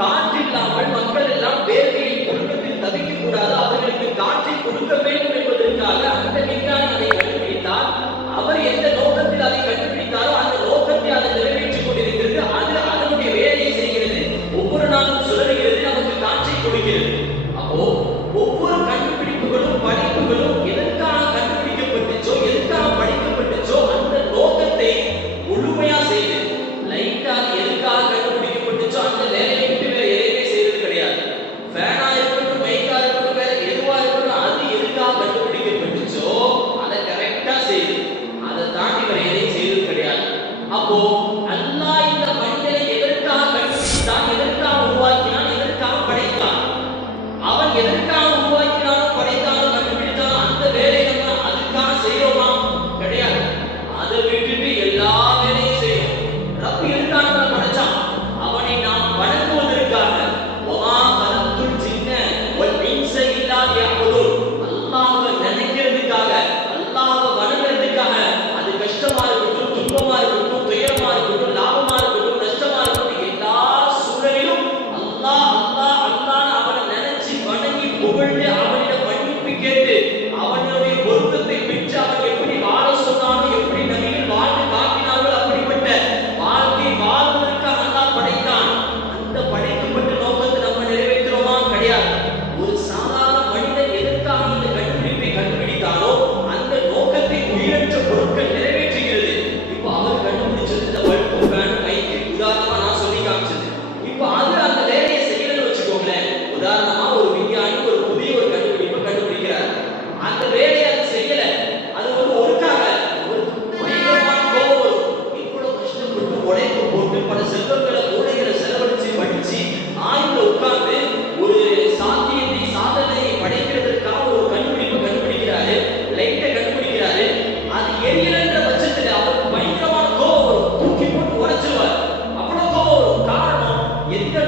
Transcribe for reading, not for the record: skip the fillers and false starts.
காற்று இல்லாமல் மக்கள் எல்லாம் வேர்வையில் புழுக்கத்தில் தவிக்க கூடாது, அவர்களுக்கு காற்றை கொடுக்க வேண்டும் என்பதற்காக அந்த விஞ்ஞானி அதை கண்டுபிடித்தார். அவர் எந்த நோக்கத்தில் அதை கண்டுபிடித்தாரோ அந்த நோக்கத்தை அதை நிறைவேற்றிக் கொண்டிருக்கிறது. அது அதனுடைய வேலையை செய்கிறது, ஒவ்வொரு நாளும் சுழலுகிறது, நமக்கு காற்றை கொடுக்கிறது. அப்போ ஒவ்வொரு கண்டுபிடிப்புகளும் படிப்புகளும் எதற்காக கண்டுபிடிக்கப்பட்டுச்சோ, எதற்காக படிக்கப்பட்டுச்சோ அந்த நோக்கத்தை முழுமையா செய்து, லைட்டா எதுக்காக கண்டுபிடிக்கப்பட்டுச்சோ அந்த வேலையை விட்டு வேற எதையுமே செய்யறது கிடையாது. ஃபேனா இருக்கட்டும், மைக்கா இருக்கட்டும், வேற எதுவா இருக்கட்டும், அது எதுக்காக கண்டுபிடிக்கப்பட்டுச்சோ அதை கரெக்டா செய்யுது. அதை தாண்டி வேற எதையும் செய்யறது கிடையாது. அப்போ அல்லாஹ் இந்த மனிதனை எதற்காக கண்டுபிடித்தான், எதற்காக உருவாக்கினான், எதற்காக படைத்தான், அவன் எதற்காக உருவாக்கினானோ படைத்தானோ கண்டுபிடித்தானோ அந்த வேலையை நம்ம அதுக்காக செய்யறோமா? கிடையாது. அதை விட்டுட்டு எல்லா வேலையும் செய்யணும். ரப்பு எதுக்காக நம்ம படைச்சான்? அவனை நாம் வணங்குவதற்காக. வமா கலத்துல் ஜின்ன வல் இன்ஸ இல்லா லியஅ்புதூன். அல்லாஹ்வை நினைக்கிறதுக்காக, அல்லாஹ்வை வணங்குறதுக்காக. அது கஷ்டமா இருக்கட்டும், துன்பமா இருக்கட்டும், துயரமா இருக்கட்டும், லாபமா இருக்கட்டும், நஷ்டமா இருக்கட்டும், எல்லா சூழலிலும் அல்லாஹ் அல்லாஹ் அல்லாஹ் அவனை நினைச்சு வணங்கி புகழ்ந்து அவனிடம் மன்னிப்பு கேட்டு அவனுடைய பொருத்தத்தை பெற்று அவன் எப்படி வாழ சொன்னாலும், எப்படி நபிகள் வாழ்ந்து காட்டினார்கள், அப்படிப்பட்ட வாழ்க்கை வாழ்வதற்காக அல்லாஹ் படைத்தான். அந்த படைக்கப்பட்ட நோக்கத்தை நம்ம நிறைவேற்றுறோமா? கிடையாது. ஒரு சாதாரண மனிதன் எதற்காக இந்த கண்டுபிடிப்பை கண்டுபிடித்தானோ அந்த நோக்கத்தை உயிரற்ற பொருட்கள் நிறைவேற்றுகிறது. இப்போ அவர் கண்டுபிடிச்சது இந்த பல்பு, ஃபேன், மைக்கு, உதாரணமா நான் சொல்லி காமிச்சது. இப்போ அது அந்த வேலையை செய்யணும்னு வச்சுக்கோங்களேன். உதாரணமா ஒரு விஞ்ஞானி ஒரு புதிய ஒரு கண்டுபிடிப்பை கண்டுபிடிக்கிறார். அந்த வேலையை அது செய்யல, அது ஒருக்காக ஒரு பயங்கரமான கோபம் வரும். இவ்வளவு கஷ்டப்பட்டு உழைப்பு போட்டு பல செல்வங்களை மூளைகளை செலவழிச்சு படிச்சு ஆய்வுல உட்கார்ந்து ஒரு சாத்தியத்தை சாதனையை படைக்கிறதுக்காக ஒரு கண்டுபிடிப்பை கண்டுபிடிக்கிறாரு, லைட்டை கண்டுபிடிக்கிறாரு. அது எரியலன்ற பட்சத்துல அவருக்கு பயங்கரமான கோபம் வரும், தூக்கி போட்டு உடைச்சிருவார். அவ்வளவு கோபம் வரும். காரணம் எந்த